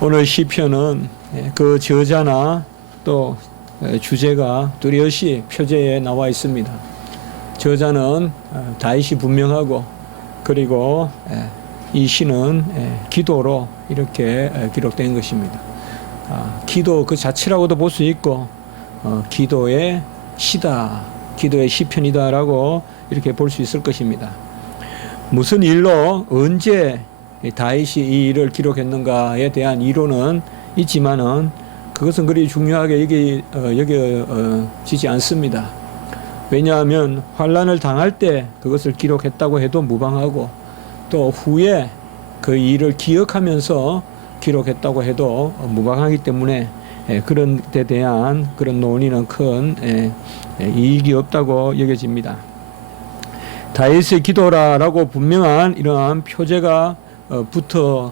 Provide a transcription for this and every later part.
오늘 시편은 그 저자나 또 주제가 뚜렷이 표제에 나와 있습니다. 저자는 다윗이 분명하고, 그리고 이 시는 기도로 이렇게 기록된 것입니다. 기도 그 자체라고도 볼 수 있고, 기도의 시다, 기도의 시편이다라고 이렇게 볼 수 있을 것입니다. 무슨 일로 언제 다윗이 이 일을 기록했는가에 대한 이론은 있지만은 그것은 그리 중요하게 여겨지지 않습니다. 왜냐하면 환난을 당할 때 그것을 기록했다고 해도 무방하고, 또 후에 그 일을 기억하면서 기록했다고 해도 무방하기 때문에 그런 데 대한 그런 논의는 큰 이익이 없다고 여겨집니다. 다윗의 기도라고 분명한 이러한 표제가 붙어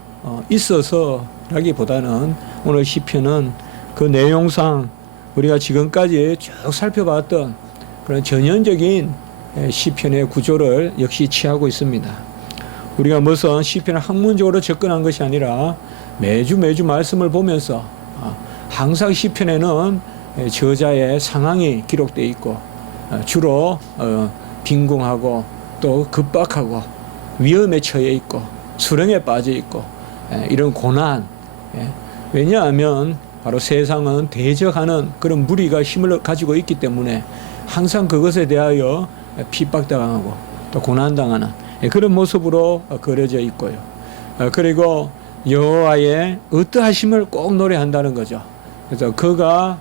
있어서라기보다는 오늘 시편은 그 내용상 우리가 지금까지 쭉 살펴봤던 그런 전형적인 시편의 구조를 역시 취하고 있습니다. 우리가 무슨 시편을 학문적으로 접근한 것이 아니라 매주 말씀을 보면서 항상 시편에는 저자의 상황이 기록되어 있고, 주로 빈궁하고 또 급박하고 위험에 처해 있고 수렁에 빠져 있고 이런 고난, 왜냐하면 바로 세상은 대적하는 그런 무리가 힘을 가지고 있기 때문에 항상 그것에 대하여 핍박당하고 또 고난당하는 그런 모습으로 그려져 있고요. 그리고 여호와의 어떠하심을 꼭 노래한다는 거죠. 그래서 그가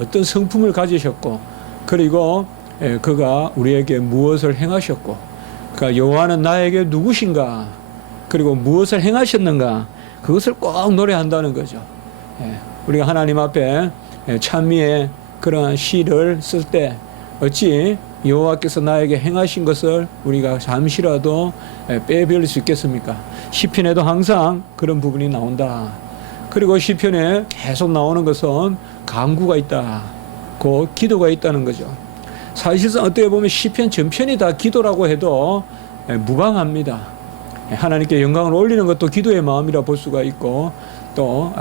어떤 성품을 가지셨고, 그리고 그가 우리에게 무엇을 행하셨고, 그러니까 여호와는 나에게 누구신가, 그리고 무엇을 행하셨는가, 그것을 꼭 노래한다는 거죠. 우리가 하나님 앞에 찬미의 그러한 시를 쓸 때 어찌 여호와께서 나에게 행하신 것을 우리가 잠시라도 빼버릴 수 있겠습니까? 시편에도 항상 그런 부분이 나온다. 그리고 시편에 계속 나오는 것은 간구가 있다, 그 기도가 있다는 거죠. 사실상 어떻게 보면 시편 전편이 다 기도라고 해도 무방합니다. 하나님께 영광을 올리는 것도 기도의 마음이라 볼 수가 있고, 또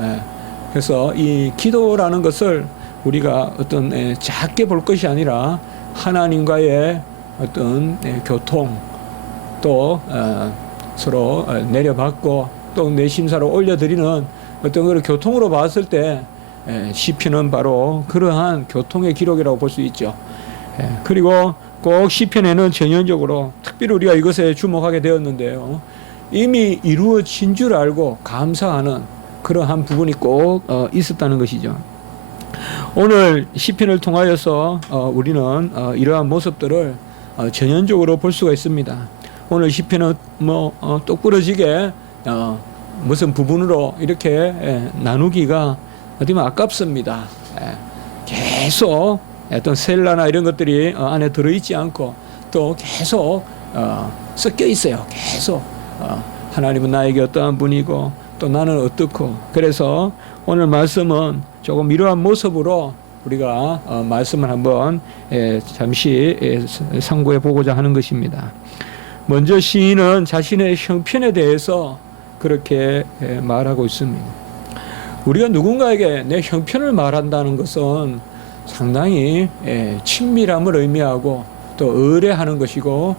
그래서 이 기도라는 것을 우리가 어떤 작게 볼 것이 아니라 하나님과의 어떤 교통, 또 서로 내려받고 또 내심사로 올려드리는 어떤 그런 교통으로 봤을 때 시편은 바로 그러한 교통의 기록이라고 볼 수 있죠. 그리고 꼭 시편에는 전형적으로 특별히 우리가 이것에 주목하게 되었는데요, 이미 이루어진 줄 알고 감사하는 그러한 부분이 꼭 있었다는 것이죠. 오늘 시편을 통하여서 우리는 이러한 모습들을 전형적으로 볼 수가 있습니다. 오늘 시편은 똑부러지게 무슨 부분으로 이렇게 나누기가 어디면 아깝습니다. 계속 어떤 셀라나 이런 것들이 안에 들어있지 않고 또 계속 섞여 있어요. 계속 하나님은 나에게 어떠한 분이고 또 나는 어떻고, 그래서 오늘 말씀은 조금 이러한 모습으로 우리가 말씀을 한번 잠시 상고해 보고자 하는 것입니다. 먼저 시인은 자신의 형편에 대해서 그렇게 말하고 있습니다. 우리가 누군가에게 내 형편을 말한다는 것은 상당히 친밀함을 의미하고 또 의뢰하는 것이고,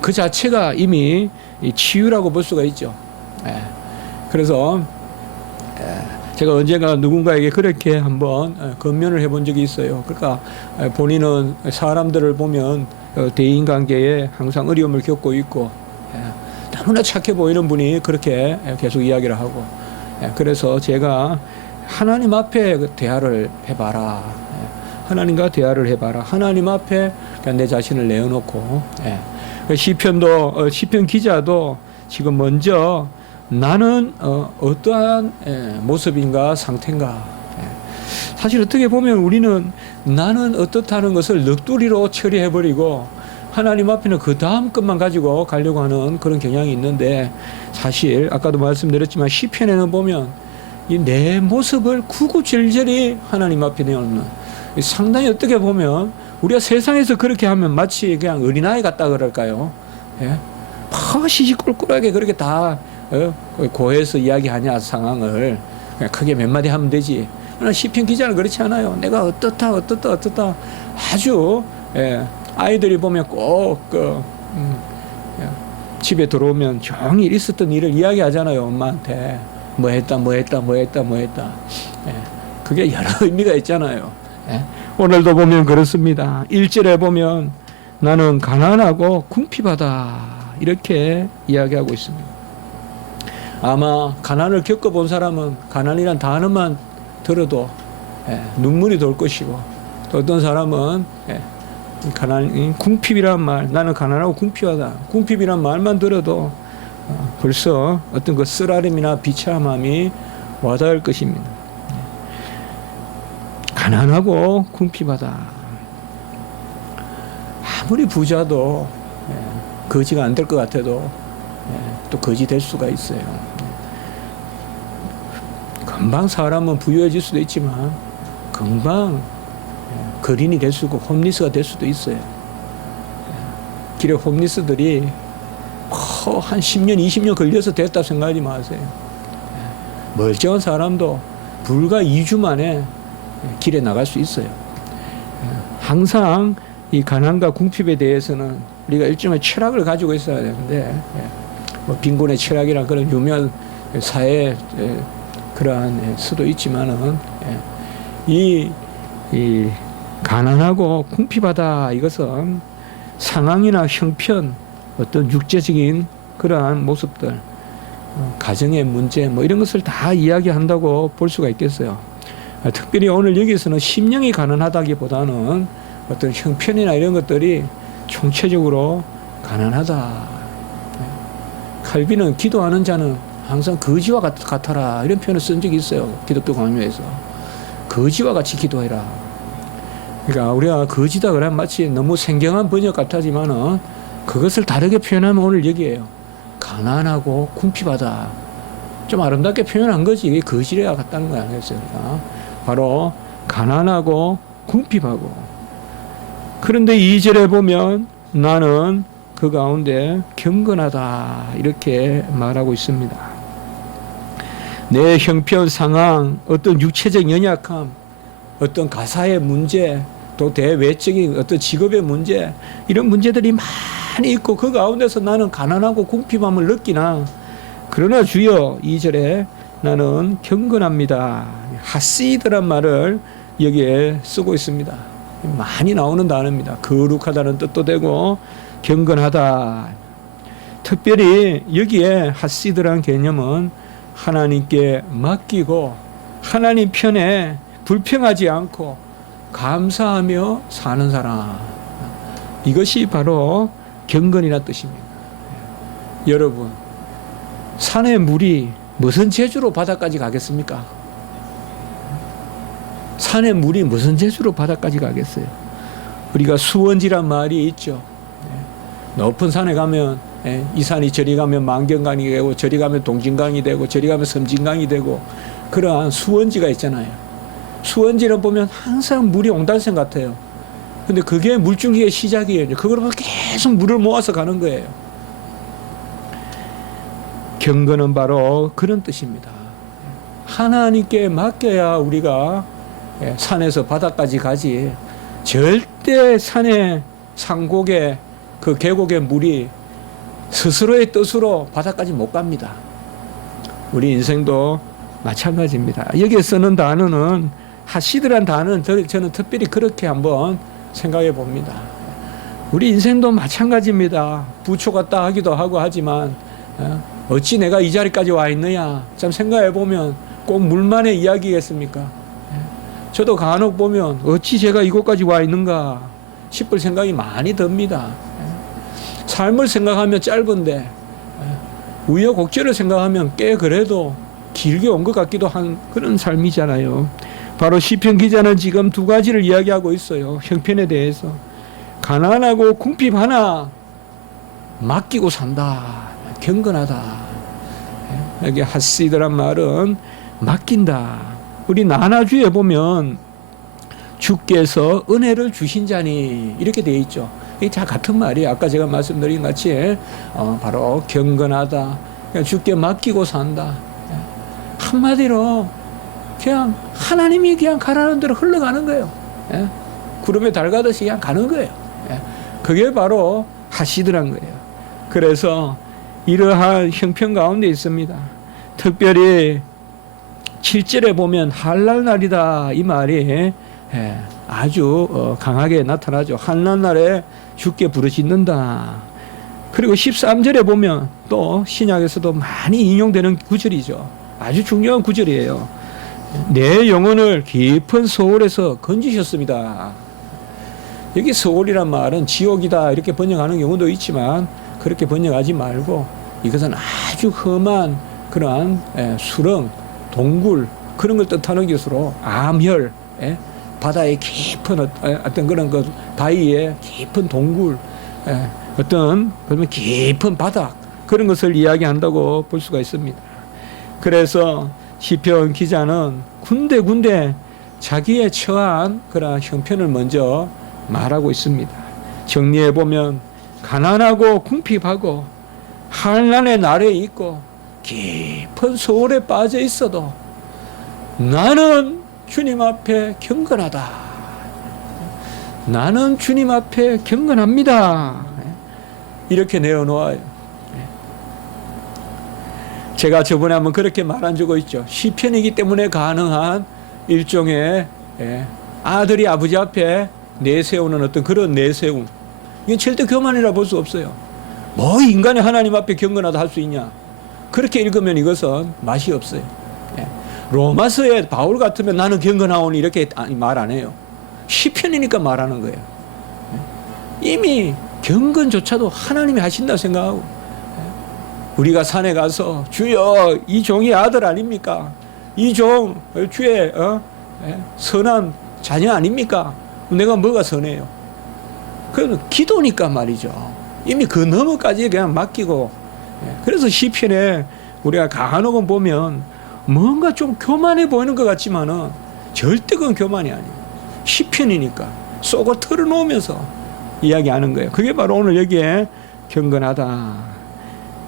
그 자체가 이미 치유라고 볼 수가 있죠. 그래서 제가 언젠가 누군가에게 그렇게 한번 건면을 해본 적이 있어요. 그러니까 본인은 사람들을 보면 대인관계에 항상 어려움을 겪고 있고 너무나 착해 보이는 분이 그렇게 계속 이야기를 하고, 그래서 제가 하나님 앞에 대화를 해봐라, 하나님과 대화를 해봐라, 하나님 앞에 그냥 내 자신을 내어놓고, 시편도 시편 기자도 지금 먼저 나는 어떠한 모습인가, 상태인가. 사실 어떻게 보면 우리는 나는 어떻다는 것을 넋두리로 처리해버리고 하나님 앞에는 그 다음 것만 가지고 가려고 하는 그런 경향이 있는데, 사실 아까도 말씀드렸지만 시편에는 보면 이 내 모습을 구구절절히 하나님 앞에 내놓는, 상당히 어떻게 보면 우리가 세상에서 그렇게 하면 마치 그냥 어린아이 같다 그럴까요? 시시콜콜하게 그렇게 다 고해서 이야기하냐 상황을 그냥 크게 몇 마디 하면 되지. 그러나 시편 기자는 그렇지 않아요. 내가 어떻다 아주 아이들이 보면 꼭 집에 들어오면 종일 있었던 일을 이야기하잖아요. 엄마한테 뭐 했다. 그게 여러 의미가 있잖아요. 오늘도 보면 그렇습니다. 1절에 보면 나는 가난하고 궁핍하다 이렇게 이야기하고 있습니다. 아마 가난을 겪어본 사람은 가난이란 단어만 들어도 눈물이 돌 것이고, 또 어떤 사람은 궁핍이란 말, 나는 가난하고 궁핍하다, 궁핍이란 말만 들어도 벌써 어떤 그 쓰라림이나 비참함이 와닿을 것입니다. 가난하고 궁핍하다. 아무리 부자도 거지가 안 될 것 같아도 또 거지 될 수가 있어요. 금방 사람은 부유해질 수도 있지만 금방 거린이 될 수고 홈리스가 될 수도 있어요. 길에 홈리스들이 한 10년, 20년 걸려서 됐다 생각하지 마세요. 멀쩡한 사람도 불과 2주 만에 길에 나갈 수 있어요. 항상 이 가난과 궁핍에 대해서는 우리가 일종의 철학을 가지고 있어야 되는데, 뭐 빈곤의 철학이란 그런 유명한 사회 그러한 수도 있지만은 이 가난하고 궁핍하다 이것은 상황이나 형편, 어떤 육체적인 그러한 모습들, 가정의 문제 뭐 이런 것을 다 이야기한다고 볼 수가 있겠어요. 특별히 오늘 여기서는 심령이 가난하다기보다는 어떤 형편이나 이런 것들이 총체적으로 가난하다. 칼빈은 기도하는 자는 항상 거지와 같아라 이런 표현을 쓴 적이 있어요. 기독교 강요에서 거지와 같이 기도해라. 그러니까 우리가 거지다 그러면 마치 너무 생경한 번역 같아지만은 그것을 다르게 표현하면 오늘 여기에요. 가난하고 궁핍하다. 좀 아름답게 표현한 거지. 이게 거지래야 같다는 거야. 그래서 바로 가난하고 궁핍하고. 그런데 2절에 보면 나는 그 가운데 경건하다 이렇게 말하고 있습니다. 내 형편 상황, 어떤 육체적 연약함, 어떤 가사의 문제, 또 대외적인 어떤 직업의 문제, 이런 문제들이 많이 있고 그 가운데서 나는 가난하고 궁핍함을 느끼나, 그러나 주여 2절에 나는 경건합니다. 하시드란 말을 여기에 쓰고 있습니다. 많이 나오는 단어입니다. 거룩하다는 뜻도 되고 경건하다. 특별히 여기에 하시드란 개념은 하나님께 맡기고 하나님 편에 불평하지 않고 감사하며 사는 사람, 이것이 바로 경건이라는 뜻입니다. 여러분, 산의 물이 무슨 재주로 바다까지 가겠습니까? 산의 물이 무슨 재주로 바다까지 가겠어요? 우리가 수원지란 말이 있죠. 높은 산에 가면 이 산이 저리 가면 만경강이 되고 저리 가면 동진강이 되고 저리 가면 섬진강이 되고 그러한 수원지가 있잖아요. 수원지를 보면 항상 물이 옹달샘 같아요. 근데 그게 물줄기의 시작이에요. 그걸로 계속 물을 모아서 가는 거예요. 경건은 바로 그런 뜻입니다. 하나님께 맡겨야 우리가 산에서 바다까지 가지, 절대 산의 산곡의 그 계곡의 물이 스스로의 뜻으로 바다까지 못 갑니다. 우리 인생도 마찬가지입니다. 여기에 쓰는 단어는 하시드란 단어는 저는 특별히 그렇게 한번 생각해 봅니다. 우리 인생도 마찬가지입니다. 부초 같다 하기도 하고 하지만 어찌 내가 이 자리까지 와 있느냐 참 생각해 보면 꼭 물만의 이야기겠습니까? 저도 간혹 보면 어찌 제가 이곳까지 와 있는가 싶을 생각이 많이 듭니다. 삶을 생각하면 짧은데 우여곡절을 생각하면 꽤 그래도 길게 온 것 같기도 한 그런 삶이잖아요. 바로 시편 기자는 지금 두 가지를 이야기하고 있어요. 형편에 대해서. 가난하고 궁핍하나 맡기고 산다. 경건하다. 여기 하시드란 말은 맡긴다. 우리 나나주에 보면 주께서 은혜를 주신 자니 이렇게 되어 있죠. 이게 다 같은 말이에요. 아까 제가 말씀드린 같이 바로 경건하다, 그냥 주께 맡기고 산다. 한마디로 그냥 하나님이 그냥 가라는 대로 흘러가는 거예요. 구름에 달 가듯이 그냥 가는 거예요. 그게 바로 하시더란 거예요. 그래서 이러한 형편 가운데 있습니다. 특별히 7절에 보면 한란날이다 이 말이 아주 강하게 나타나죠. 한란날에 주께 부르짖는다. 그리고 13절에 보면 또 신약에서도 많이 인용되는 구절이죠. 아주 중요한 구절이에요. 내 영혼을 깊은 소홀에서 건지셨습니다. 여기 소홀이란 말은 지옥이다 이렇게 번역하는 경우도 있지만 그렇게 번역하지 말고 이것은 아주 험한 그러한 수렁, 동굴 그런 걸 뜻하는 것으로 암혈, 바다의 깊은 어떤 그런 그 바위의 깊은 동굴, 어떤 그러면 깊은 바닥 그런 것을 이야기한다고 볼 수가 있습니다. 그래서 시편 기자는 군데군데 자기의 처한 그런 형편을 먼저 말하고 있습니다. 정리해 보면 가난하고 궁핍하고 환난의 날에 있고 깊은 소홀에 빠져 있어도 나는 주님 앞에 경건하다. 나는 주님 앞에 경건합니다. 이렇게 내어놓아요. 제가 저번에 한번 그렇게 말한 적이 있죠. 시편이기 때문에 가능한 일종의 아들이 아버지 앞에 내세우는 어떤 그런 내세움. 이게 절대 교만이라 볼 수 없어요. 뭐 인간이 하나님 앞에 경건하다 할 수 있냐. 그렇게 읽으면 이것은 맛이 없어요. 로마서에 바울 같으면 나는 경건하오니 이렇게 말 안 해요. 시편이니까 말하는 거예요. 이미 경건조차도 하나님이 하신다 생각하고 우리가 산에 가서 주여 이 종이 아들 아닙니까? 이 종 주의 선한 자녀 아닙니까? 내가 뭐가 선해요? 그건 기도니까 말이죠. 이미 그 너머까지 그냥 맡기고 그래서 시편에 우리가 간혹은 보면 뭔가 좀 교만해 보이는 것 같지만은 절대 그건 교만이 아니에요. 시편이니까 쏘고 털어놓으면서 이야기하는 거예요. 그게 바로 오늘 여기에 경건하다.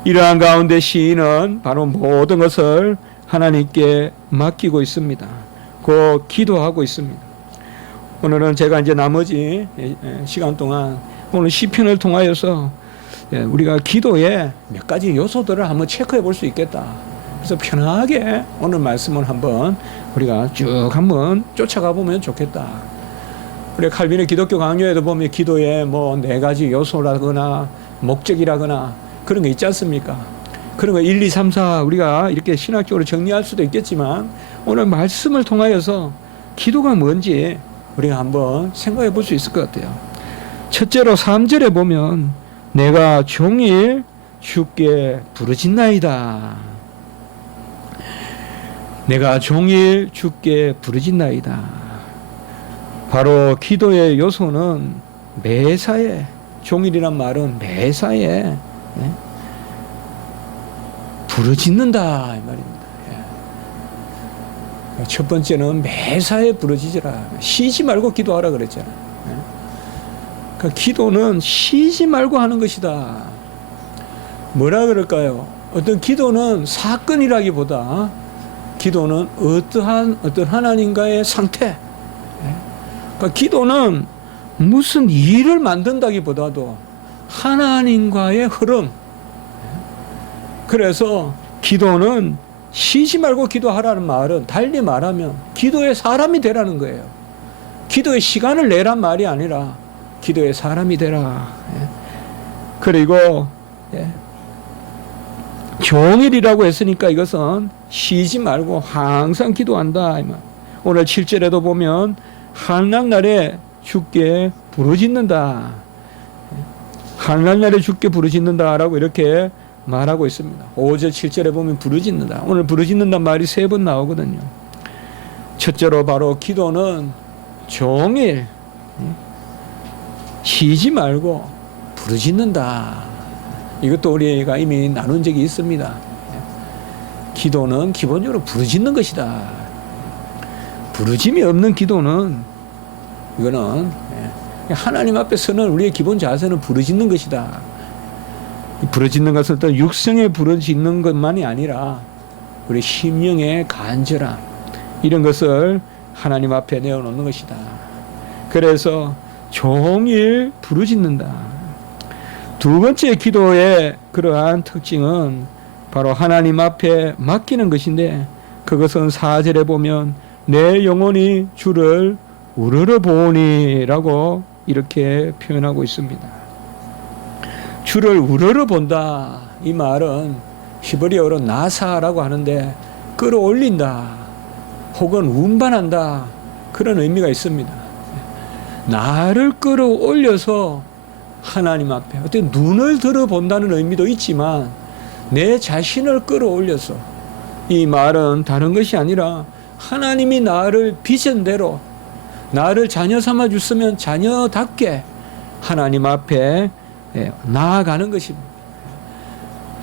이러한 가운데 시인은 바로 모든 것을 하나님께 맡기고 있습니다. 그 기도하고 있습니다. 오늘은 제가 이제 나머지 시간 동안 오늘 시편을 통하여서 우리가 기도의 몇 가지 요소들을 한번 체크해 볼 수 있겠다. 그래서 편하게 오늘 말씀을 한번 우리가 쭉 한번 쫓아가 보면 좋겠다. 우리 칼빈의 기독교 강요에도 보면 기도의 뭐 4가지 요소라거나 목적이라거나 그런 거 있지 않습니까? 그런 거 1, 2, 3, 4 우리가 이렇게 신학적으로 정리할 수도 있겠지만 오늘 말씀을 통하여서 기도가 뭔지 우리가 한번 생각해 볼 수 있을 것 같아요. 첫째로 3절에 보면 내가 종일 주께 부르짖나이다. 내가 종일 주께 부르짖나이다. 바로 기도의 요소는 매사에 종일이란 말은 매사에 부르짖는다 이 말입니다. 첫 번째는 매사에 부르짖으라. 쉬지 말고 기도하라 그랬잖아요. 그러니까 기도는 쉬지 말고 하는 것이다. 뭐라 그럴까요? 어떤 기도는 사건이라기보다 기도는 어떠한 하나님과의 상태. 그러니까 기도는 무슨 일을 만든다기보다도 하나님과의 흐름. 그래서 기도는 쉬지 말고 기도하라는 말은 달리 말하면 기도의 사람이 되라는 거예요. 기도의 시간을 내란 말이 아니라 기도의 사람이 되라. 그리고 종일이라고 했으니까 이것은 쉬지 말고 항상 기도한다. 오늘 7절에도 보면 한낮날에 주께 부르짖는다. 한낮날에 주께 부르짖는다라고 이렇게 말하고 있습니다. 5절 7절에 보면 부르짖는다. 오늘 부르짖는다 말이 3번 나오거든요. 첫째로 바로 기도는 종일 쉬지 말고 부르짖는다. 이것도 우리가 이미 나눈 적이 있습니다. 기도는 기본적으로 부르짖는 것이다. 부르짐이 없는 기도는 이거는 하나님 앞에 서는 우리의 기본 자세는 부르짖는 것이다. 부르짖는 것은 또 육성에 부르짖는 것만이 아니라 우리 심령의 간절함, 이런 것을 하나님 앞에 내어놓는 것이다. 그래서 종일 부르짖는다. 두 번째 기도의 그러한 특징은 바로 하나님 앞에 맡기는 것인데, 그것은 4절에 보면 내 영혼이 주를 우러러 보오니 라고 이렇게 표현하고 있습니다. 주를 우러러 본다, 이 말은 히브리어로 나사라고 하는데 끌어올린다 혹은 운반한다, 그런 의미가 있습니다. 나를 끌어올려서 하나님 앞에, 어떻게 눈을 들어본다는 의미도 있지만 내 자신을 끌어올려서, 이 말은 다른 것이 아니라 하나님이 나를 비전대로 나를 자녀 삼아 주시면 자녀답게 하나님 앞에 나아가는 것입니다.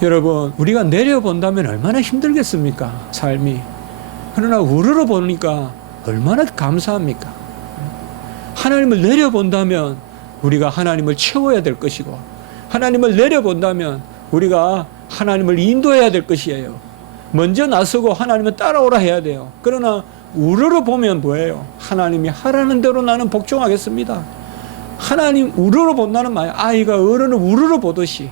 여러분, 우리가 내려본다면 얼마나 힘들겠습니까? 삶이. 그러나 우러러 보니까 얼마나 감사합니까? 하나님을 내려본다면 우리가 하나님을 채워야 될 것이고, 하나님을 내려본다면 우리가 하나님을 인도해야 될 것이에요. 먼저 나서고 하나님을 따라오라 해야 돼요. 그러나 우러러 보면 뭐예요? 하나님이 하라는 대로 나는 복종하겠습니다. 하나님 우러러 본다는 말, 아이가 어른을 우러러 보듯이,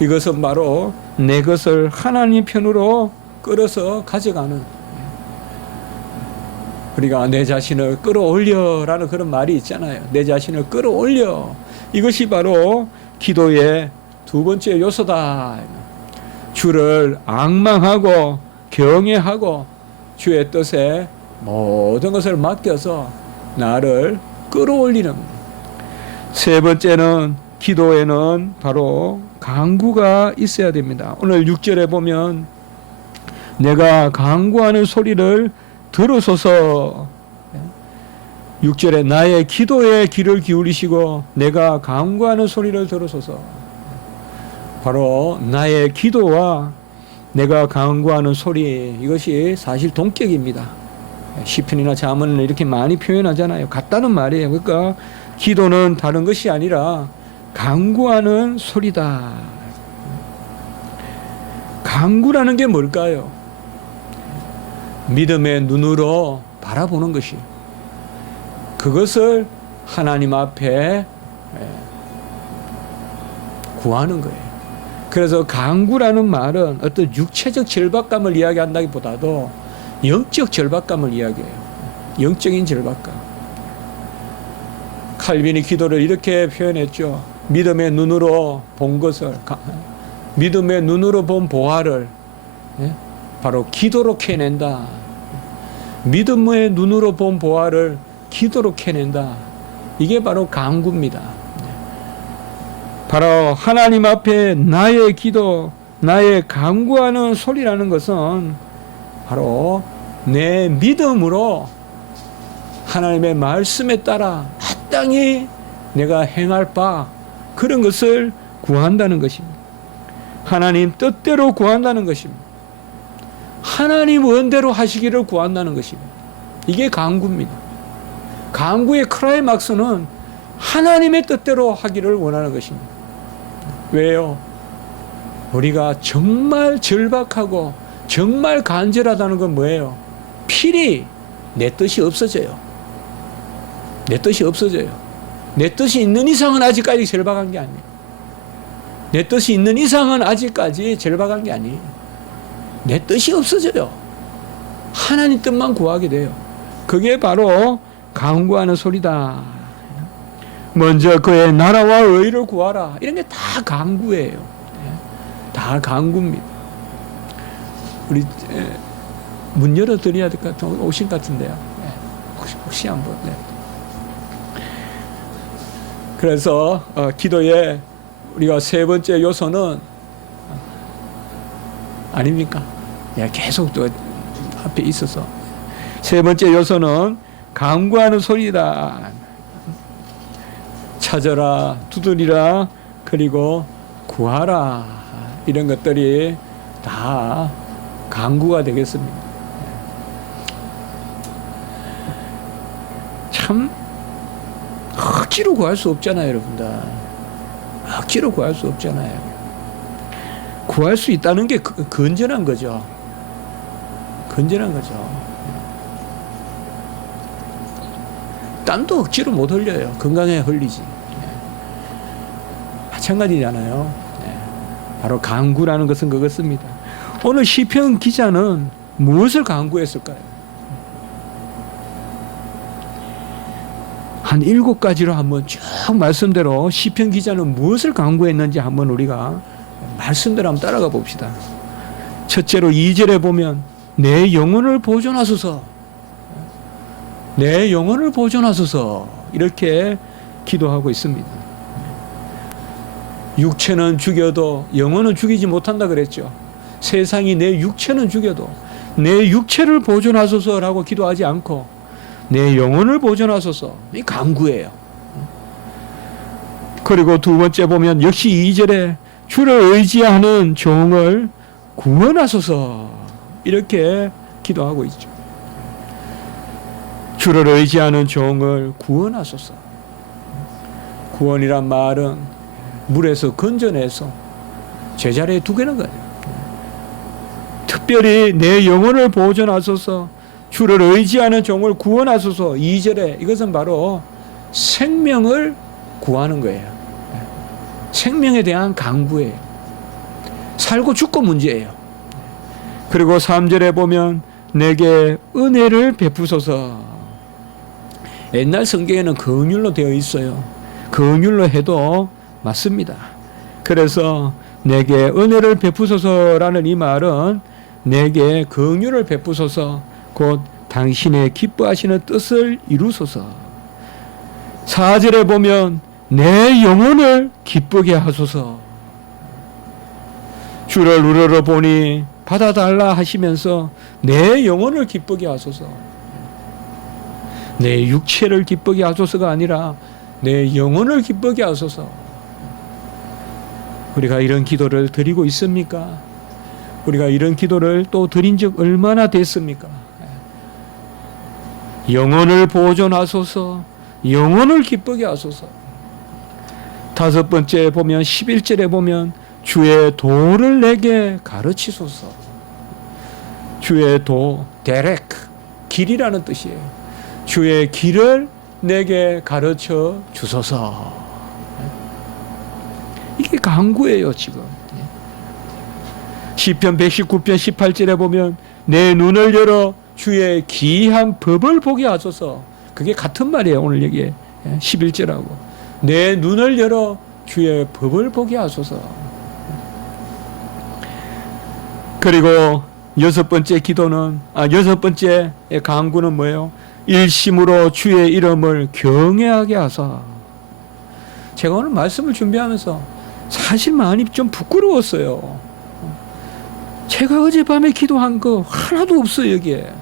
이것은 바로 내 것을 하나님 편으로 끌어서 가져가는, 우리가 내 자신을 끌어올려라는 그런 말이 있잖아요. 내 자신을 끌어올려, 이것이 바로 기도의 두 번째 요소다. 주를 앙망하고 경외하고 주의 뜻에 모든 것을 맡겨서 나를 끌어올리는. 세 번째는, 기도에는 바로 간구가 있어야 됩니다. 오늘 6절에 보면 내가 간구하는 소리를 들으소서. 6절에 나의 기도에 귀를 기울이시고 내가 간구하는 소리를 들으소서. 바로 나의 기도와 내가 간구하는 소리, 이것이 사실 동격입니다. 시편이나 잠언은 이렇게 많이 표현하잖아요. 같다는 말이에요. 그러니까 기도는 다른 것이 아니라 간구하는 소리다. 간구라는 게 뭘까요? 믿음의 눈으로 바라보는 것이에요. 그것을 하나님 앞에 구하는 거예요. 그래서 간구라는 말은 어떤 육체적 절박감을 이야기한다기보다도 영적 절박감을 이야기해요. 영적인 절박감. 칼빈이 기도를 이렇게 표현했죠. 믿음의 눈으로 본 것을, 믿음의 눈으로 본 보화를 바로 기도로 캐낸다. 믿음의 눈으로 본 보화를 기도로 캐낸다. 이게 바로 간구입니다. 바로 하나님 앞에 나의 기도, 나의 간구하는 소리라는 것은 바로 내 믿음으로 하나님의 말씀에 따라 마땅히 내가 행할 바, 그런 것을 구한다는 것입니다. 하나님 뜻대로 구한다는 것입니다. 하나님 원대로 하시기를 구한다는 것입니다. 이게 간구입니다. 간구의 클라이막스는 하나님의 뜻대로 하기를 원하는 것입니다. 왜요? 우리가 정말 절박하고 정말 간절하다는 건 뭐예요? 필히 내 뜻이 없어져요. 내 뜻이 없어져요. 내 뜻이 있는 이상은 아직까지 절박한 게 아니에요. 내 뜻이 있는 이상은 아직까지 절박한 게 아니에요. 내 뜻이 없어져요. 하나님 뜻만 구하게 돼요. 그게 바로 간구하는 소리다. 먼저 그의 나라와 의를 구하라. 이런 게 다 간구예요. 다 간구입니다. 우리 문 열어드려야 될 것 같은, 오신 것 같은데요. 혹시 한번. 그래서 기도의 우리가 세 번째 요소는 아닙니까? 계속 또 앞에 있어서 세 번째 요소는 간구하는 소리다. 찾아라, 두드리라, 그리고 구하라. 이런 것들이 다 간구가 되겠습니다. 참 억지로 구할 수 없잖아요, 여러분들. 억지로 구할 수 없잖아요. 구할 수 있다는 게 건전한 거죠. 건전한 거죠. 땀도 억지로 못 흘려요. 건강에 흘리지. 마찬가지잖아요. 바로 간구라는 것은 그것입니다. 오늘 시편 기자는 무엇을 간구했을까요? 한 7가지로 한번 쭉 말씀대로 시편 기자는 무엇을 간구했는지 한번 우리가 말씀대로 한번 따라가 봅시다. 첫째로 2절에 보면 내 영혼을 보존하소서, 내 영혼을 보존하소서 이렇게 기도하고 있습니다. 육체는 죽여도 영혼은 죽이지 못한다 그랬죠. 세상이 내 육체는 죽여도 내 육체를 보존하소서라고 기도하지 않고 내 영혼을 보존하소서, 이 간구예요. 그리고 두 번째 보면 역시 2절에 주를 의지하는 종을 구원하소서 이렇게 기도하고 있죠. 주를 의지하는 종을 구원하소서. 구원이란 말은 물에서 건져내서 제자리에 두게는 거예요. 특별히 내 영혼을 보존하소서, 주를 의지하는 종을 구원하소서. 2절에 이것은 바로 생명을 구하는 거예요. 생명에 대한 간구예요. 살고 죽고 문제예요. 그리고 3절에 보면 내게 은혜를 베푸소서. 옛날 성경에는 긍휼로 되어 있어요. 긍휼로 해도 맞습니다. 그래서 내게 은혜를 베푸소서라는 이 말은 내게 긍휼을 베푸소서, 곧 당신의 기뻐하시는 뜻을 이루소서. 4절에 보면 내 영혼을 기쁘게 하소서. 주를 우러러 보니 받아달라 하시면서 내 영혼을 기쁘게 하소서. 내 육체를 기쁘게 하소서가 아니라 내 영혼을 기쁘게 하소서. 우리가 이런 기도를 드리고 있습니까? 우리가 이런 기도를 또 드린 적 얼마나 됐습니까? 영혼을 보존하소서, 영혼을 기쁘게 하소서. 5번째 보면 11절에 보면 주의 도를 내게 가르치소서. 주의 도, 데렉, 길이라는 뜻이에요. 주의 길을 내게 가르쳐 주소서. 이게 간구예요, 지금. 시편 119편 18절에 보면 내 눈을 열어 주의 기이한 법을 보게 하소서. 그게 같은 말이에요, 오늘 여기에 11절하고. 내 눈을 열어 주의 법을 보게 하소서. 그리고 6번째 기도는, 6번째 간구는 뭐예요? 일심으로 주의 이름을 경외하게 하사. 제가 오늘 말씀을 준비하면서 사실 마음이 좀 부끄러웠어요. 제가 어젯밤에 기도한 거 하나도 없어요, 여기에.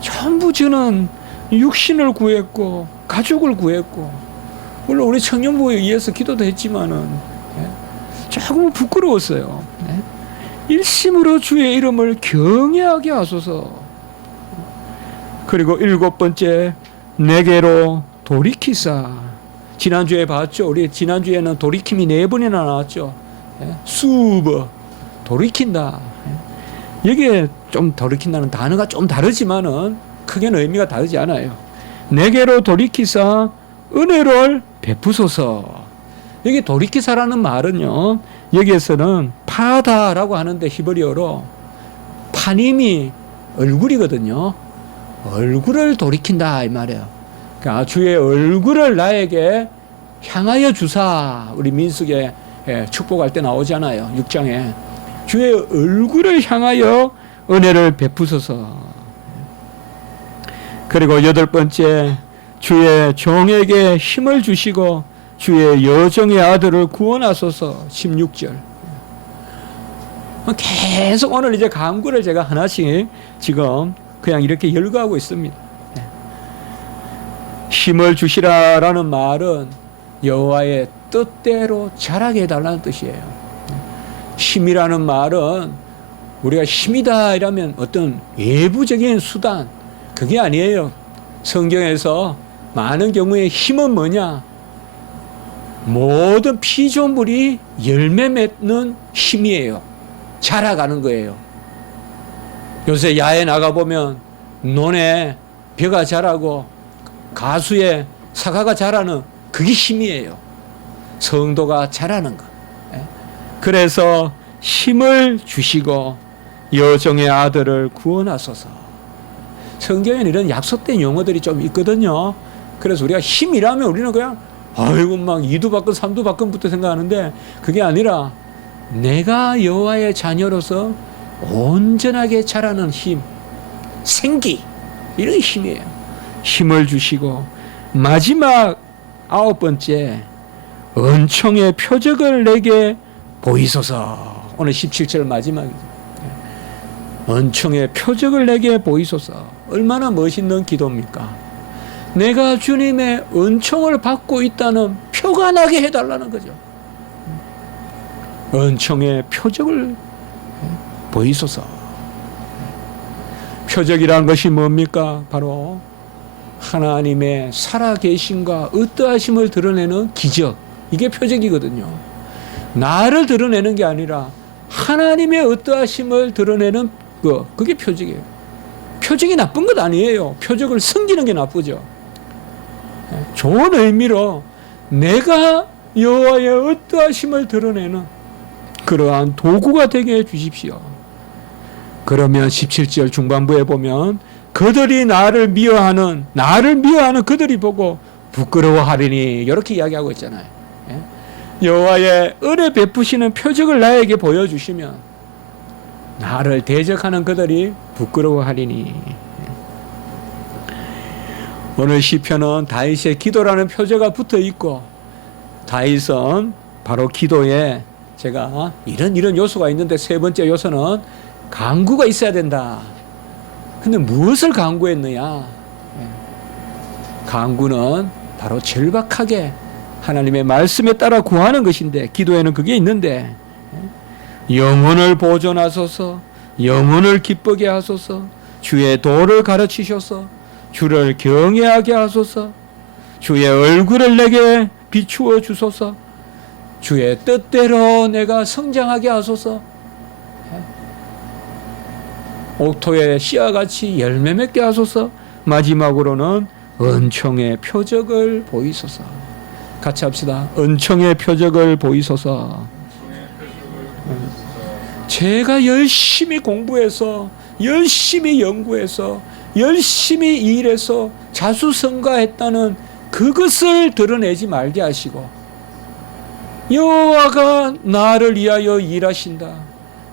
전부 저는 육신을 구했고 가족을 구했고, 물론 우리 청년부에 의해서 기도도 했지만은 조금 부끄러웠어요. 일심으로 주의 이름을 경외하게 하소서. 그리고 7번째 내게로 돌이키사. 지난주에 봤죠. 우리 지난주에는 돌이킴이 4번이나 나왔죠. 수버, 돌이킨다. 여기에 좀 돌이킨다는 단어가 좀 다르지만은 크게는 의미가 다르지 않아요. 내게로 돌이키사 은혜를 베푸소서. 여기 돌이키사라는 말은요, 여기에서는 파다라고 하는데 히브리어로 파님이 얼굴이거든요. 얼굴을 돌이킨다 이 말이에요. 그러니까 주의 얼굴을 나에게 향하여 주사. 우리 민수기에 축복할 때 나오잖아요, 6장에. 주의 얼굴을 향하여 은혜를 베푸소서. 그리고 8번째 주의 종에게 힘을 주시고 주의 여종의 아들을 구원하소서. 16절. 계속 오늘 이제 간구를 제가 하나씩 지금 그냥 이렇게 열거하고 있습니다. 힘을 주시라라는 말은 여호와의 뜻대로 자라게 해달라는 뜻이에요. 힘이라는 말은 우리가 힘이다 이라면 어떤 외부적인 수단, 그게 아니에요. 성경에서 많은 경우에 힘은 뭐냐? 모든 피조물이 열매 맺는 힘이에요. 자라가는 거예요. 요새 야외 나가보면 논에 벼가 자라고 가수에 사과가 자라는 그게 힘이에요. 성도가 자라는 것. 그래서 힘을 주시고 여종의 아들을 구원하소서. 성경에는 이런 약속된 용어들이 좀 있거든요. 그래서 우리가 힘이라면 우리는 그냥 아이고 막 이두박근 삼두박근부터 생각하는데 그게 아니라 내가 여호와의 자녀로서 온전하게 자라는 힘, 생기, 이런 힘이에요. 힘을 주시고 마지막 9번째, 은총의 표적을 내게 보이소서. 오늘 17절 마지막이죠. 은총의 표적을 내게 보이소서. 얼마나 멋있는 기도입니까? 내가 주님의 은총을 받고 있다는 표가 나게 해달라는 거죠. 은총의 표적을 보이소서. 표적이란 것이 뭡니까? 바로 하나님의 살아계심과 어떠하심을 드러내는 기적. 이게 표적이거든요. 나를 드러내는 게 아니라 하나님의 어떠하심을 드러내는 거, 그게 표적이에요. 표적이 나쁜 것 아니에요. 표적을 숨기는 게 나쁘죠. 좋은 의미로 내가 여호와의 어떠하심을 드러내는 그러한 도구가 되게 해주십시오. 그러면 17절 중반부에 보면 그들이 나를 미워하는 그들이 보고 부끄러워하리니 이렇게 이야기하고 있잖아요. 여호와의 은혜 베푸시는 표적을 나에게 보여주시면 나를 대적하는 그들이 부끄러워하리니. 오늘 시편은 다윗의 기도라는 표제가 붙어 있고, 다윗은 바로 기도에 제가 이런 요소가 있는데 세 번째 요소는 간구가 있어야 된다. 근데 무엇을 간구했느냐? 간구는 바로 절박하게 하나님의 말씀에 따라 구하는 것인데, 기도에는 그게 있는데, 영혼을 보존하소서, 영혼을 기쁘게 하소서, 주의 도를 가르치셔서 주를 경외하게 하소서, 주의 얼굴을 내게 비추어 주소서, 주의 뜻대로 내가 성장하게 하소서, 옥토의 씨앗같이 열매 맺게 하소서, 마지막으로는 은총의 표적을 보이소서. 같이 합시다. 은총의 표적을 보이소서. 제가 열심히 공부해서, 열심히 연구해서, 열심히 일해서 자수성가했다는 그것을 드러내지 말게 하시고, 여호와가 나를 위하여 일하신다,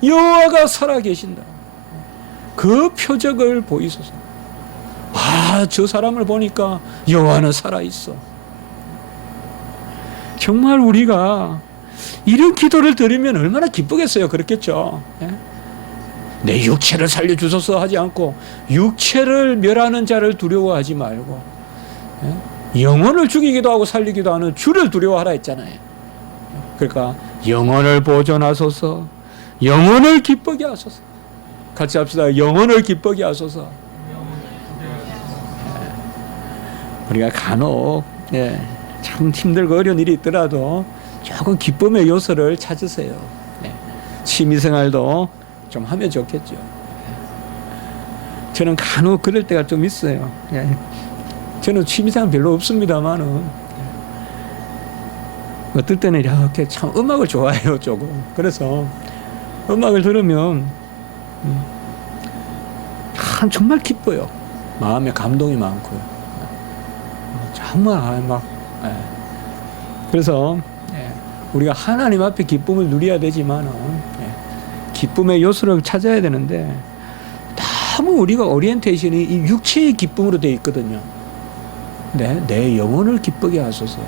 여호와가 살아계신다, 그 표적을 보이소서. 와, 저 사람을 보니까 여호와는 살아있어. 정말 우리가 이런 기도를 드리면 얼마나 기쁘겠어요. 그렇겠죠. 내 육체를 살려주소서 하지 않고 육체를 멸하는 자를 두려워하지 말고 영혼을 죽이기도 하고 살리기도 하는 주를 두려워하라 했잖아요. 그러니까 영혼을 보존하소서, 영혼을 기쁘게 하소서. 같이 합시다. 영혼을 기쁘게 하소서. 우리가 간혹 참 힘들고 어려운 일이 있더라도 조금 기쁨의 요소를 찾으세요. 취미생활도 좀 하면 좋겠죠. 저는 간혹 그럴 때가 좀 있어요. 저는 취미생활 별로 없습니다만은 어떨 때는 이렇게 참 음악을 좋아해요. 조금. 그래서 음악을 들으면 참 정말 기뻐요. 마음에 감동이 많고요. 정말 막 그래서 우리가 하나님 앞에 기쁨을 누려야 되지만은 기쁨의 요소를 찾아야 되는데 너무 우리가 오리엔테이션이 이 육체의 기쁨으로 되어 있거든요. 내 영혼을 기쁘게 하소서.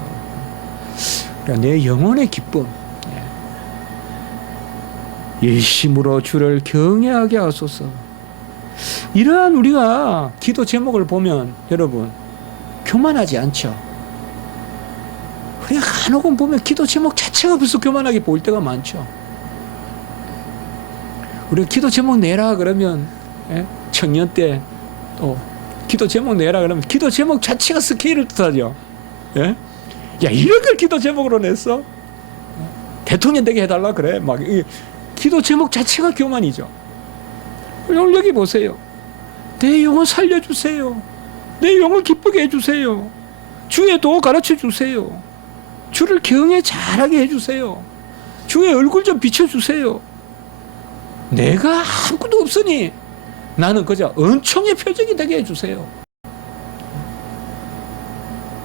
그러니까 내 영혼의 기쁨, 일심으로 주를 경외하게 하소서. 이러한 우리가 기도 제목을 보면 여러분 교만하지 않죠. 우리가 간혹은 보면 기도 제목 자체가 벌써 교만하게 보일 때가 많죠. 우리가 기도 제목 내라 그러면 청년 때 또 기도 제목 내라 그러면 기도 제목 자체가 스케일을 뜻하죠. 야, 이런 걸 기도 제목으로 냈어? 대통령 되게 해달라 그래. 막 이 기도 제목 자체가 교만이죠. 오늘 여기 보세요. 내 영혼 살려주세요. 내 영혼 기쁘게 해주세요. 주의 도 가르쳐 주세요. 주를 경외 잘하게 해주세요. 주의 얼굴 좀 비춰주세요. 내가 아무것도 없으니 나는 그저 은총의 표적이 되게 해주세요.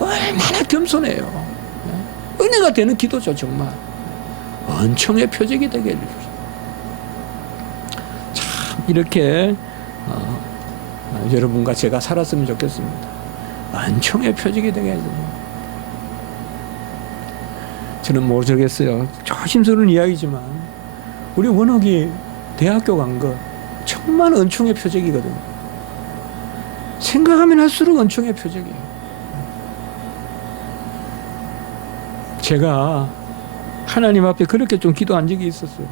얼마나 겸손해요. 은혜가 되는 기도죠. 정말 은총의 표적이 되게 해주세요. 참 이렇게 여러분과 제가 살았으면 좋겠습니다. 은총의 표적이 되게 해주세요. 저는 모르겠어요. 조심스러운 이야기지만 우리 원옥이 대학교 간 거 정말 은총의 표적이거든요. 생각하면 할수록 은총의 표적이에요. 제가 하나님 앞에 그렇게 좀 기도한 적이 있었어요.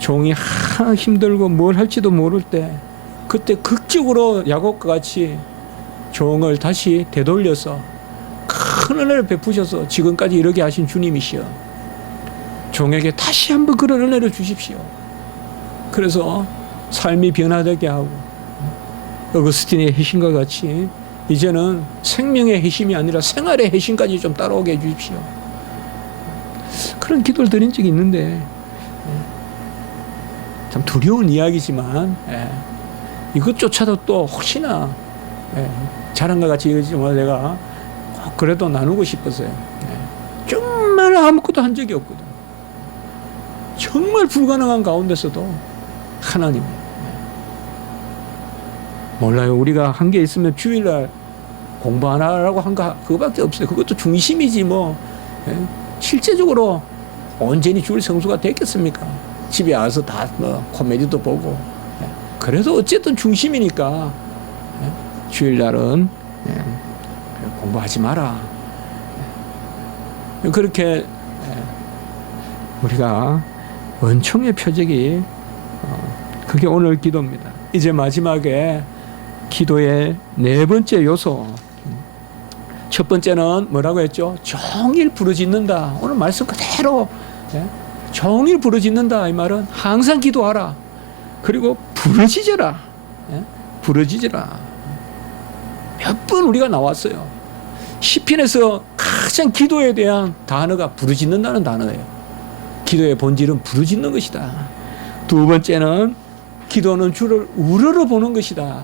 종이 힘들고 뭘 할지도 모를 때 그때 극적으로 야곱과 같이 종을 다시 되돌려서 큰 은혜를 베푸셔서 지금까지 이르게 하신 주님이시여, 종에게 다시 한번 그런 은혜를 주십시오. 그래서 삶이 변화되게 하고 어거스틴의 해심과 같이 이제는 생명의 해심이 아니라 생활의 해심까지 좀 따라오게 해주십시오. 그런 기도를 드린 적이 있는데 참 두려운 이야기지만 이것조차도 또 혹시나 자랑과 같이 이러지만 내가 그래도 나누고 싶었어요. 정말 아무것도 한 적이 없거든. 정말 불가능한 가운데서도 하나님, 몰라요. 우리가 한 게 있으면 주일날 공부 안 하라고 한 거 그거밖에 없어요. 그것도 중심이지 뭐. 실제적으로 온전히 주일 성수가 됐겠습니까? 집에 와서 다 뭐 코미디도 보고. 그래도 어쨌든 중심이니까 주일날은 공부하지 마라. 그렇게 우리가 은총의 표적이 그게 오늘 기도입니다. 이제 마지막에 기도의 네 번째 요소. 첫 번째는 뭐라고 했죠? 종일 부르짖는다. 오늘 말씀 그대로 종일 부르짖는다. 이 말은 항상 기도하라. 그리고 부르짖어라. 부르짖어라. 몇 번 우리가 나왔어요. 시편에서 가장 기도에 대한 단어가 부르짖는다는 단어예요. 기도의 본질은 부르짖는 것이다. 두 번째는 기도는 주를 우러러보는 것이다.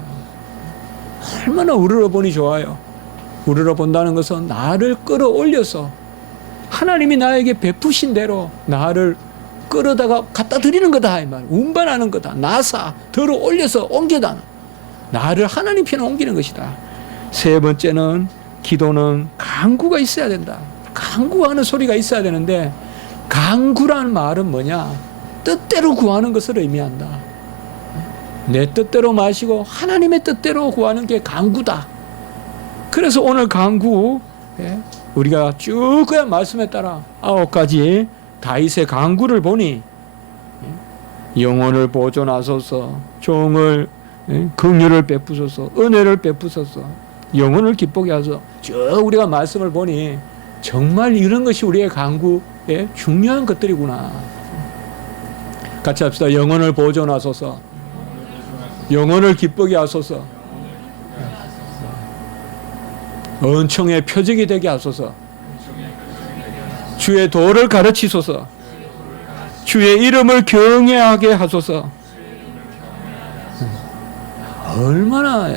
얼마나 우러러보니 좋아요. 우러러본다는 것은 나를 끌어올려서 하나님이 나에게 베푸신 대로 나를 끌어다가 갖다 드리는 거다. 이 말. 운반하는 거다. 나사 들어 올려서 옮겨다. 나를 하나님 편에 옮기는 것이다. 세 번째는 기도는 간구가 있어야 된다. 간구하는 소리가 있어야 되는데, 간구라는 말은 뭐냐? 뜻대로 구하는 것을 의미한다. 내 뜻대로 마시고 하나님의 뜻대로 구하는 게 간구다. 그래서 오늘 간구, 우리가 쭉 그냥 말씀에 따라 9가지 다윗의 간구를 보니, 영혼을 보존하소서, 종을 긍휼을 베푸소서, 은혜를 베푸소서, 영혼을 기쁘게 하소서. 쭉 우리가 말씀을 보니 정말 이런 것이 우리의 간구에 중요한 것들이구나. 같이 합시다. 영혼을 보존하소서, 영혼을 기쁘게 하소서, 은총의 표적이 되게 하소서, 주의 도를 가르치소서, 주의 이름을 경외하게 하소서. 얼마나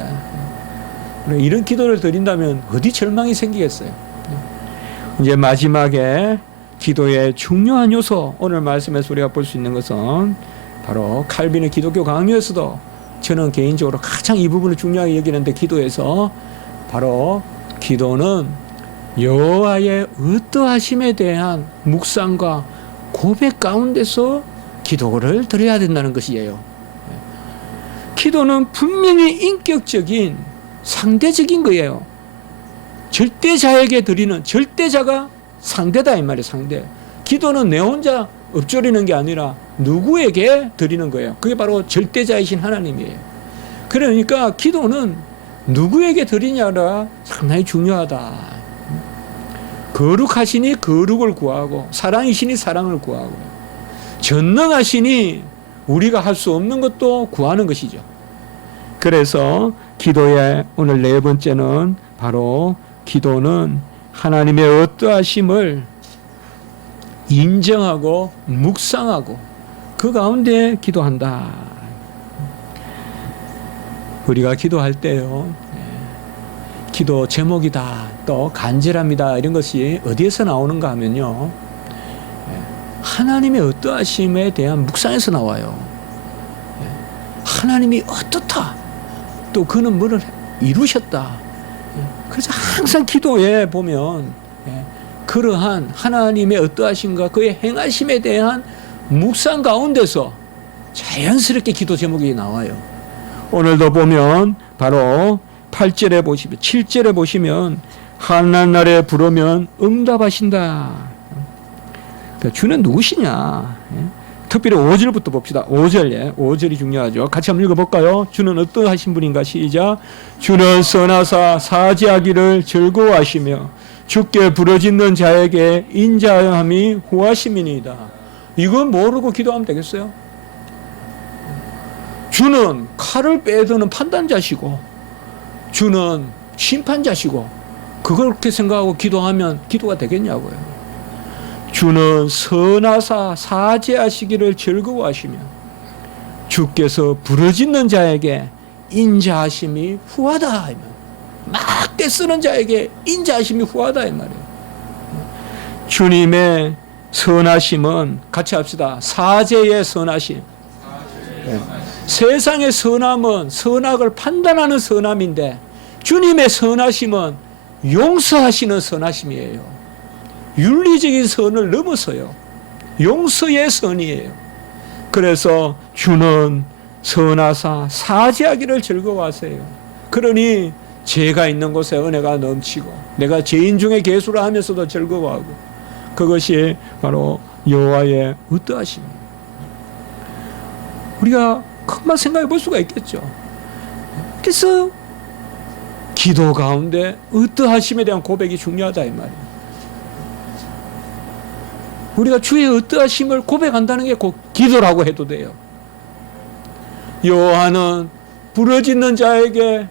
이런 기도를 드린다면 어디 절망이 생기겠어요. 이제 마지막에 기도의 중요한 요소, 오늘 말씀에서 우리가 볼 수 있는 것은 바로 칼빈의 기독교 강요에서도 저는 개인적으로 가장 이 부분을 중요하게 여기는데, 기도에서 바로 기도는 여호와의 어떠하심에 대한 묵상과 고백 가운데서 기도를 드려야 된다는 것이에요. 기도는 분명히 인격적인 상대적인 거예요. 절대자에게 드리는, 절대자가 상대다 이 말이에요. 상대. 기도는 내 혼자 읊조리는 게 아니라 누구에게 드리는 거예요. 그게 바로 절대자이신 하나님이에요. 그러니까 기도는 누구에게 드리냐가 상당히 중요하다. 거룩하시니 거룩을 구하고 사랑이시니 사랑을 구하고 전능하시니 우리가 할 수 없는 것도 구하는 것이죠. 그래서 기도의 오늘 네 번째는 바로 기도는 하나님의 어떠하심을 인정하고 묵상하고 그 가운데 기도한다. 우리가 기도할 때요, 기도 제목이다, 또 간절함이다, 이런 것이 어디에서 나오는가 하면요, 하나님의 어떠하심에 대한 묵상에서 나와요. 하나님이 어떻다, 또 그는 뭐를 이루셨다. 그래서 항상 기도에 보면 그러한 하나님의 어떠하심과 그의 행하심에 대한 묵상 가운데서 자연스럽게 기도 제목이 나와요. 오늘도 보면 바로 8절에 보시면, 7절에 보시면 한난 날에 부르면 응답하신다. 주는 누구시냐? 특별히 5절부터 봅시다. 5절, 5절이 중요하죠. 같이 한번 읽어볼까요? 주는 어떠하신 분인가? 시작. 주는 선하사 사지하기를 즐거워하시며 주께 부르짖는 자에게 인자함이 후하심이니이다. 이건 모르고 기도하면 되겠어요? 주는 칼을 빼드는 판단자시고 주는 심판자시고 그렇게 생각하고 기도하면 기도가 되겠냐고요. 주는 선하사 사죄하시기를 즐거워하시며 주께서 부르짖는 자에게 인자하심이 후하다. 막 떼쓰는 자에게 인자하심이 후하다 이 말이에요. 주님의 선하심은 같이 합시다. 사죄의 선하심. 세상의 선함은 선악을 판단하는 선함인데 주님의 선하심은 용서하시는 선하심이에요. 윤리적인 선을 넘어서요. 용서의 선이에요. 그래서 주는 선하사 사죄하기를 즐거워하세요. 그러니 죄가 있는 곳에 은혜가 넘치고 내가 죄인 중에 계수를 하면서도 즐거워하고 그것이 바로 여호와의 어떠하심이에요. 우리가 큰만 생각해 볼 수가 있겠죠. 그래서 기도 가운데 어떠하심에 대한 고백이 중요하다 이 말이에요. 우리가 주의 어떠하심을 고백한다는 게 곧 기도라고 해도 돼요. 여호와는 부르짖는 자에게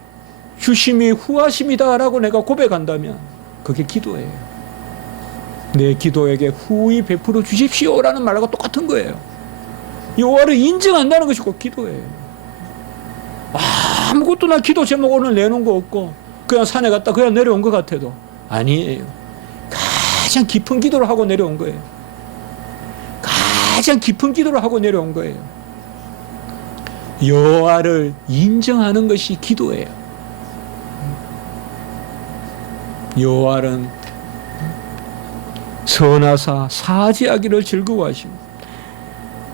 주심이 후하심이다라고 내가 고백한다면 그게 기도예요. 내 기도에게 후히 베풀어 주십시오라는 말과 똑같은 거예요. 여호와를 인정한다는 것이 곧 기도예요. 아무것도 나 기도 제목 오늘 내놓은 거 없고 그냥 산에 갔다 그냥 내려온 것 같아도 아니에요. 가장 깊은 기도를 하고 내려온 거예요. 가장 깊은 기도를 하고 내려온 거예요. 여호와를 인정하는 것이 기도예요. 여호와는 선하사 사죄하기를 즐거워하시고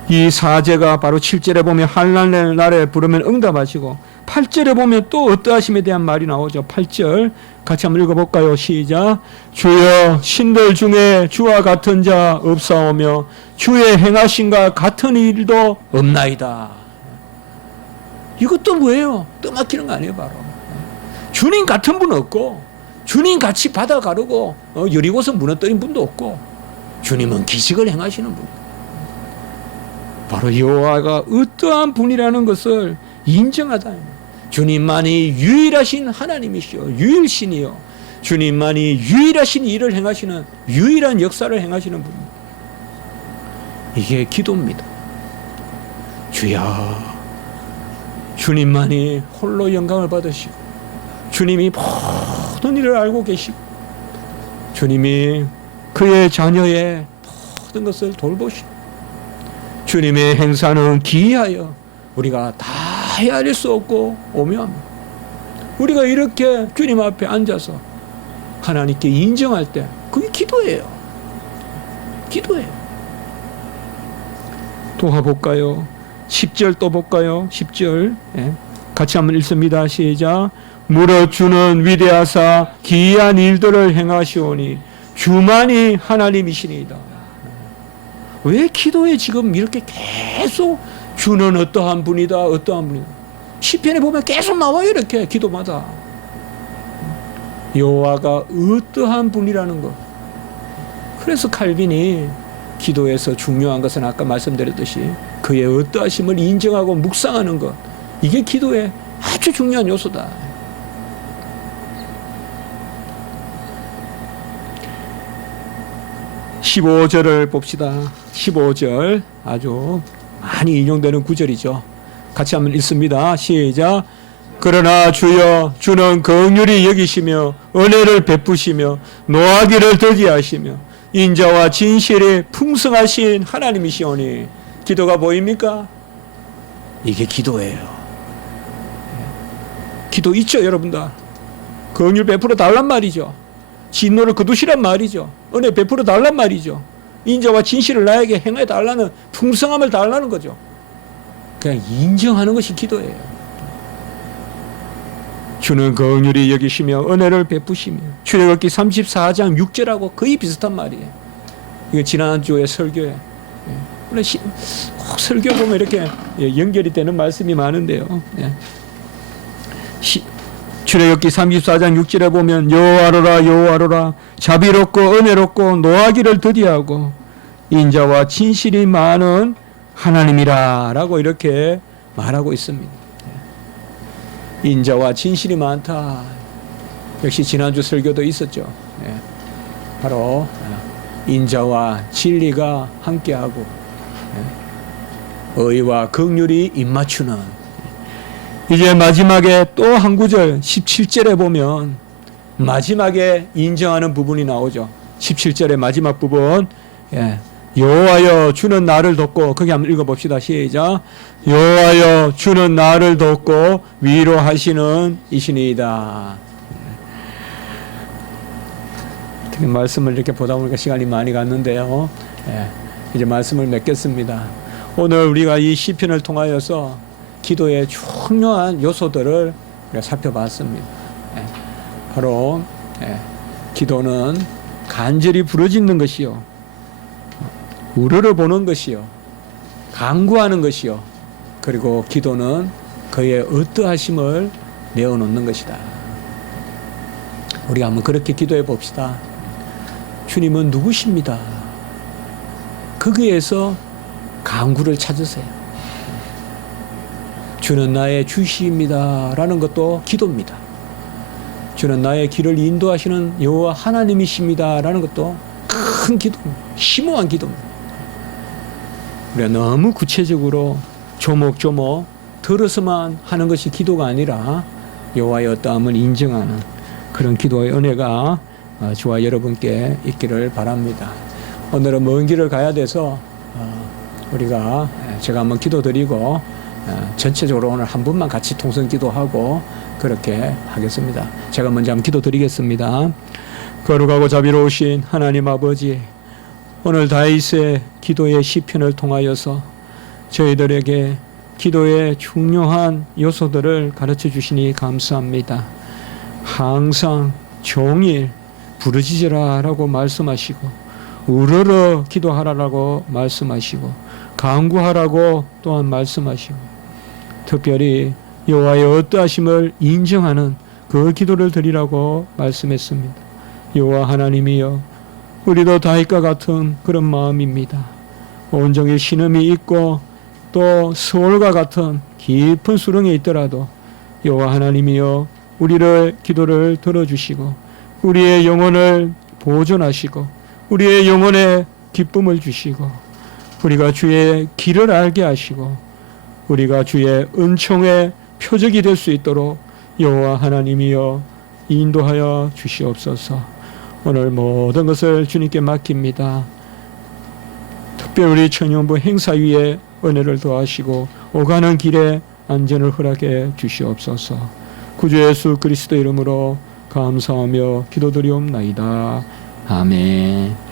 이 사죄가 바로 7절에 보면 한난 날에 부르면 응답하시고 8절에 보면 또 어떠하심에 대한 말이 나오죠. 8절 같이 한번 읽어볼까요? 시작. 주여 신들 중에 주와 같은 자 없사오며 주의 행하심과 같은 일도 없나이다. 이것도 뭐예요? 떠맡기는 거 아니에요. 바로 주님 같은 분 없고 주님 같이 바다 가르고 여리고서 무너뜨린 분도 없고 주님은 기적을 행하시는 분. 바로 여호와가 어떠한 분이라는 것을 인정하다. 주님만이 유일하신 하나님이시오. 유일신이요. 주님만이 유일하신 일을 행하시는 유일한 역사를 행하시는 분. 이게 기도입니다. 주여 주님만이 홀로 영광을 받으시고 주님이 모든 일을 알고 계시고 주님이 그의 자녀의 모든 것을 돌보시고 주님의 행사는 기이하여 우리가 다 헤아릴 수 없고 오묘합니다. 우리가 이렇게 주님 앞에 앉아서 하나님께 인정할 때 그게 기도예요. 기도예요. 또 가볼까요? 10절 또 볼까요? 10절 같이 한번 읽습니다. 시작. 무릇 주는 위대하사 기이한 일들을 행하시오니 주만이 하나님이시니이다. 왜 기도에 지금 이렇게 계속 주는 어떠한 분이다 어떠한 분이다 시편에 보면 계속 나와요. 이렇게 기도마다 여호와가 어떠한 분이라는 것 그래서 칼빈이 기도에서 중요한 것은 아까 말씀드렸듯이 그의 어떠하심을 인정하고 묵상하는 것, 이게 기도의 아주 중요한 요소다. 15절을 봅시다. 15절 아주 많이 인용되는 구절이죠. 같이 한번 읽습니다. 시작. 그러나 주여, 주는 긍휼히 여기시며 은혜를 베푸시며 노하기를 더디하시며 인자와 진실이 풍성하신 하나님이시오니. 기도가 보입니까? 이게 기도예요. 기도 있죠, 여러분들? 긍휼 베풀어 달란 말이죠. 진노를 거두시란 말이죠. 은혜 베풀어 달란 말이죠. 인자와 진실을 나에게 행해 달라는, 풍성함을 달라는 거죠. 그냥 인정하는 것이 기도예요. 주는 긍휼히 여기시며 은혜를 베푸시며. 출애굽기 34장 6절하고 거의 비슷한 말이에요. 이거 지난주에 설교에, 꼭 설교 보면 이렇게 연결이 되는 말씀이 많은데요. 출애굽기 34장 6절에 보면 여호와로라 여호와로라 자비롭고 은혜롭고 노하기를 더디하고 인자와 진실이 많은 하나님이라 라고 이렇게 말하고 있습니다. 인자와 진실이 많다. 역시 지난주 설교도 있었죠. 바로 인자와 진리가 함께하고 의와 긍휼이 입맞추는. 이제 마지막에 또 한 구절 17절에 보면 마지막에 인정하는 부분이 나오죠. 17절의 마지막 부분. 여호와여 주는 나를 돕고, 거기 한번 읽어봅시다. 시작. 여호와여 주는 나를 돕고 위로하시는 이시니이다. 말씀을 이렇게 보다 보니까 시간이 많이 갔는데요. 이제 말씀을 맺겠습니다. 오늘 우리가 이 시편을 통하여서 기도의 중요한 요소들을 살펴봤습니다. 바로 기도는 간절히 부르짖는 것이요, 우러러보는 것이요, 간구하는 것이요, 그리고 기도는 그의 어떠하심을 내어놓는 것이다. 우리가 한번 그렇게 기도해 봅시다. 주님은 누구십니다. 거기에서 간구를 찾으세요. 주는 나의 주시입니다 라는 것도 기도입니다. 주는 나의 길을 인도하시는 여호와 하나님이십니다 라는 것도 큰 기도입니다. 심오한 기도입니다. 우리가 너무 구체적으로 조목조목 들어서만 하는 것이 기도가 아니라 여호와의 어떠함을 인정하는 그런 기도의 은혜가 저와 여러분께 있기를 바랍니다. 오늘은 먼 길을 가야 돼서 우리가 제가 한번 기도드리고 전체적으로 오늘 한 분만 같이 통성 기도하고 그렇게 하겠습니다. 제가 먼저 한번 기도드리겠습니다. 거룩하고 자비로우신 하나님 아버지, 오늘 다윗의 기도의 시편을 통하여서 저희들에게 기도의 중요한 요소들을 가르쳐 주시니 감사합니다. 항상 종일 부르짖으라라고 말씀하시고 우러러 기도하라라고 말씀하시고 간구하라고 또한 말씀하시고 특별히 여호와의 어떠하심을 인정하는 그 기도를 드리라고 말씀했습니다. 여호와 하나님이여, 우리도 다윗과 같은 그런 마음입니다. 온종일 신음이 있고 또 서울과 같은 깊은 수렁에 있더라도 여호와 하나님이여, 우리를 기도를 들어주시고 우리의 영혼을 보존하시고 우리의 영혼에 기쁨을 주시고 우리가 주의 길을 알게 하시고 우리가 주의 은총의 표적이 될 수 있도록 여호와 하나님이여 인도하여 주시옵소서. 오늘 모든 것을 주님께 맡깁니다. 특별히 우리 청년부 행사위에 은혜를 더하시고 오가는 길에 안전을 허락해 주시옵소서. 구주 예수 그리스도 이름으로 감사하며 기도드리옵나이다. 아멘.